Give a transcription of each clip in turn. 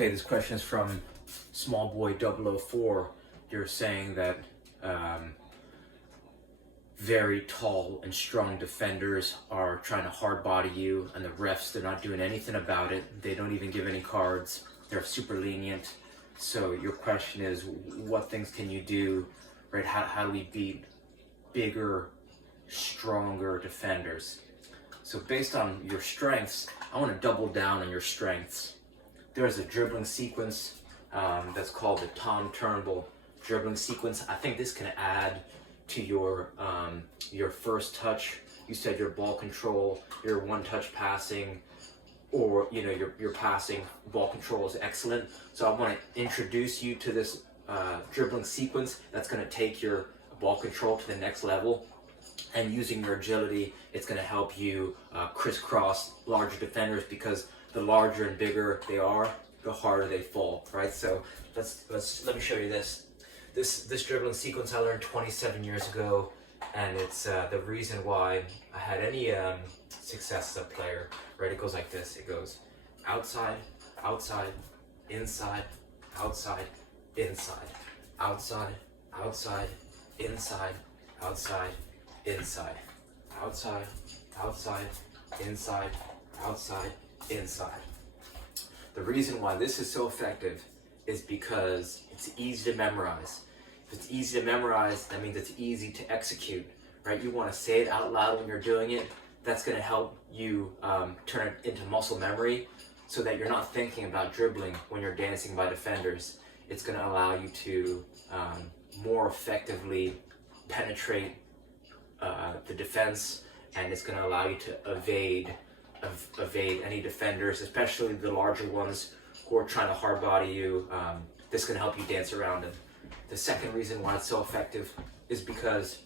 Okay, this question is from smallboy004. You're saying that very tall and strong defenders are trying to hard body you, and the refs, they're not doing anything about it. They don't even give any cards. They're super lenient. So your question is, what things can you do, right? How do we beat bigger, stronger defenders? So based on your strengths, I want to double down on your strengths. There's a dribbling sequence that's called the Tom Turnbull dribbling sequence. I think this can add to your first touch. You said your ball control, your one-touch passing, or your passing ball control is excellent. So I want to introduce you to this dribbling sequence that's going to take your ball control to the next level. And using your agility, it's going to help you crisscross larger defenders, because the larger and bigger they are, the harder they fall, right? So let me show you this. This dribbling sequence I learned 27 years ago, and it's the reason why I had any success as a player, right? It goes like this. It goes outside, outside, inside, outside, inside, outside, outside, inside, outside, inside, outside, outside, inside, outside, inside. The reason why this is so effective is because it's easy to memorize. If it's easy to memorize, that means it's easy to execute, right? You want to say it out loud when you're doing it. That's going to help you turn it into muscle memory, so that you're not thinking about dribbling when you're dancing by defenders. It's going to allow you to more effectively penetrate the defense, and it's going to allow you to evade any defenders, especially the larger ones who are trying to hard body you. This can help you dance around them. The second reason why it's so effective is because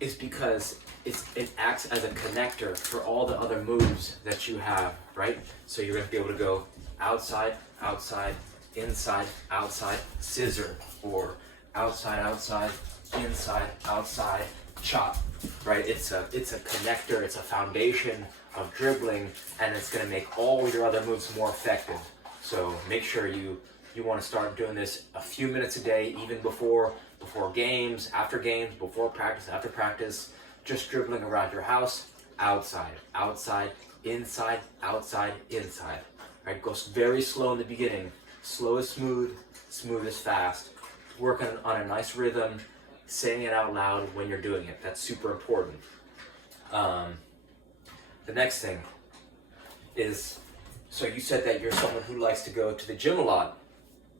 it acts as a connector for all the other moves that you have, right? So you're going to be able to go outside, outside, inside, outside, scissor, or outside, outside, inside, outside, chop, right? It's a connector, it's a foundation of dribbling, and it's going to make all your other moves more effective. So make sure you want to start doing this a few minutes a day, even before games, after games, before practice, after practice. Just dribbling around your house, outside, outside, inside, outside, inside. Right? Go very slow in the beginning. Slow is smooth, smooth is fast. Working on a nice rhythm, saying it out loud when you're doing it. That's super important. The next thing is, so you said that you're someone who likes to go to the gym a lot.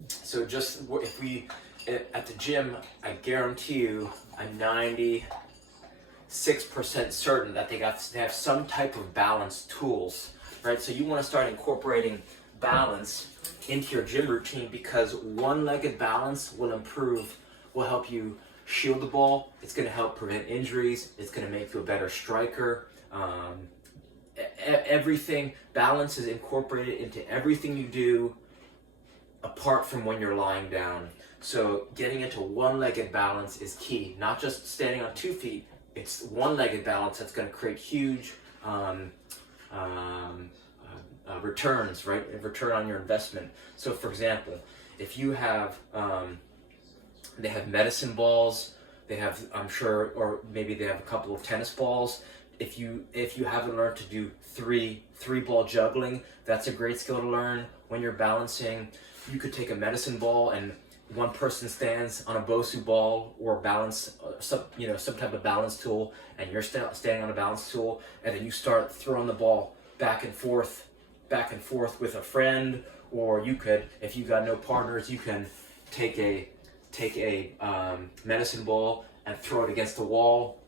So just if we, at the gym, I guarantee you, I'm 96% certain that they have some type of balance tools, right? So you want to start incorporating balance into your gym routine, because one-legged balance will help you shield the ball. It's going to help prevent injuries. It's going to make you a better striker. Everything, balance is incorporated into everything you do, apart from when you're lying down. So getting into one-legged balance is key. Not just standing on 2 feet. It's one-legged balance that's going to create huge returns, right? A return on your investment. So for example, if you have, they have medicine balls, they have, I'm sure, or maybe they have a couple of tennis balls. If you haven't learned to do three ball juggling, that's a great skill to learn when you're balancing. You could take a medicine ball, and one person stands on a Bosu ball or balance, some type of balance tool, and you're standing on a balance tool, and then you start throwing the ball back and forth with a friend. Or you could, if you got no partners, you can take a medicine ball and throw it against the wall.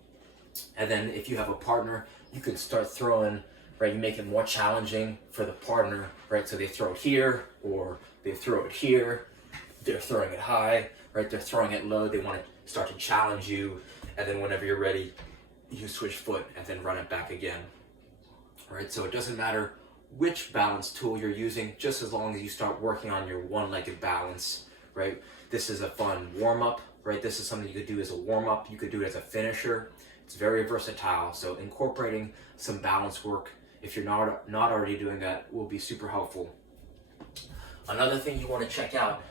And then if you have a partner, you can start throwing, right? You make it more challenging for the partner, right? So they throw it here, or they throw it here. They're throwing it high, right? They're throwing it low. They want to start to challenge you. And then whenever you're ready, you switch foot and then run it back again, right? So it doesn't matter which balance tool you're using, just as long as you start working on your one-legged balance, right? This is a fun warm-up, right? This is something you could do as a warm-up. You could do it as a finisher. It's very versatile. So incorporating some balance work, if you're not already doing that, will be super helpful. Another thing you want to check out,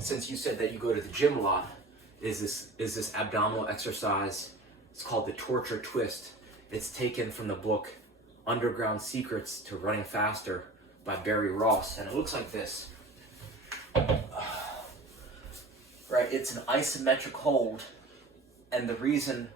since you said that you go to the gym a lot, is this abdominal exercise. It's called the torture twist. It's taken from the book Underground Secrets to Running Faster by Barry Ross, and it looks like this. Right, it's an isometric hold, and the reason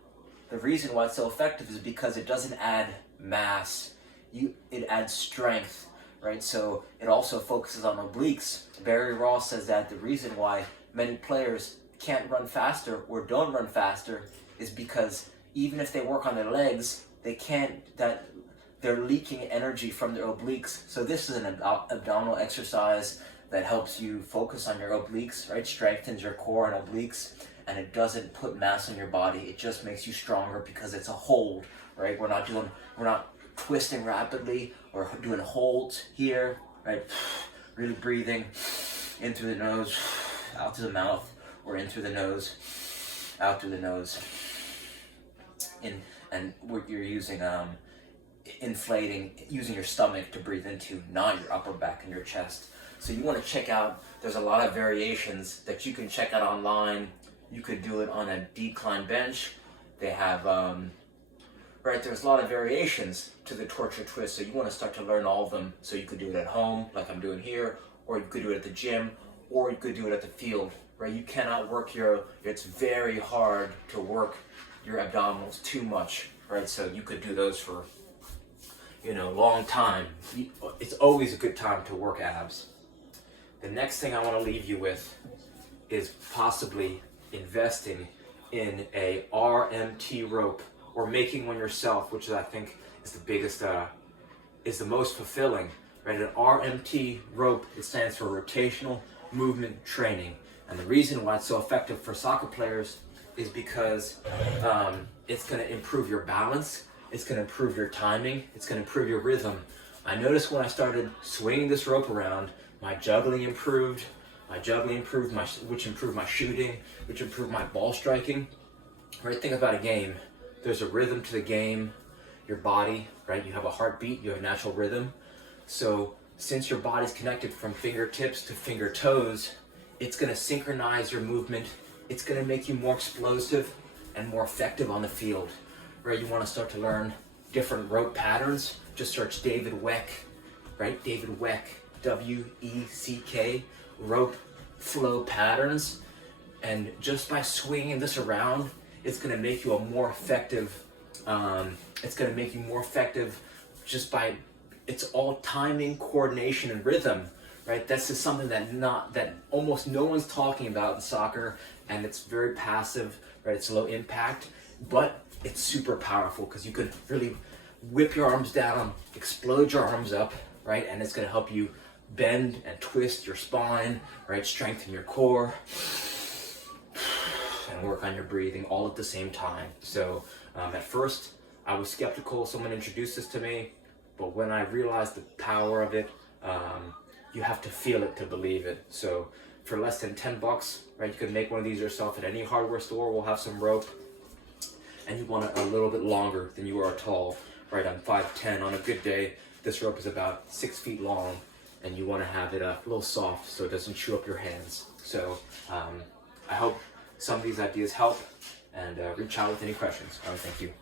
why it's so effective is because it doesn't add mass, it adds strength, right? So it also focuses on obliques. Barry Ross says that the reason why many players can't run faster or don't run faster is because even if they work on their legs, they're leaking energy from their obliques. So this is an abdominal exercise that helps you focus on your obliques, right? Strengthens your core and obliques, and it doesn't put mass on your body. It just makes you stronger because it's a hold, right? We're not twisting rapidly or doing holds here, right? Really breathing in through the nose, out through the mouth, or in through the nose, out through the nose. And what you're using, using your stomach to breathe into, not your upper back and your chest. So you want to check out, there's a lot of variations that you can check out online. You could do it on a decline bench. They have, right, there's a lot of variations to the torture twist. So you want to start to learn all of them. So you could do it at home, like I'm doing here, or you could do it at the gym, or you could do it at the field, right? You cannot work it's very hard to work your abdominals too much, right? So you could do those for, long time. It's always a good time to work abs. The next thing I want to leave you with is possibly investing in a RMT rope or making one yourself, which I think is the biggest, is the most fulfilling, right? An RMT rope, it stands for rotational movement training. And the reason why it's so effective for soccer players is because it's going to improve your balance, it's going to improve your timing, it's going to improve your rhythm. I noticed when I started swinging this rope around, my juggling improved, which improved my shooting, which improved my ball striking. Right, think about a game. There's a rhythm to the game, your body, right? You have a heartbeat, you have natural rhythm. So since your body's connected from fingertips to finger toes, it's going to synchronize your movement. It's going to make you more explosive and more effective on the field, right? You want to start to learn different rope patterns. Just search David Weck, right? David Weck, W-E-C-K, rope flow patterns. And just by swinging this around, it's going to make you a more effective, it's all timing, coordination, and rhythm, right? That's just something that almost no one's talking about in soccer, and it's very passive, right? It's low impact, but it's super powerful because you can really whip your arms down, explode your arms up, right? And it's going to help you bend and twist your spine, right? Strengthen your core, and work on your breathing all at the same time. So at first, I was skeptical. Someone introduced this to me, but when I realized the power of it, you have to feel it to believe it. So for less than $10, right, you can make one of these yourself at any hardware store. We'll have some rope, and you want it a little bit longer than you are tall, right? I'm 5'10". On a good day, this rope is about 6 feet long, and you want to have it a little soft so it doesn't chew up your hands. So I hope some of these ideas help, and reach out with any questions. Thank you.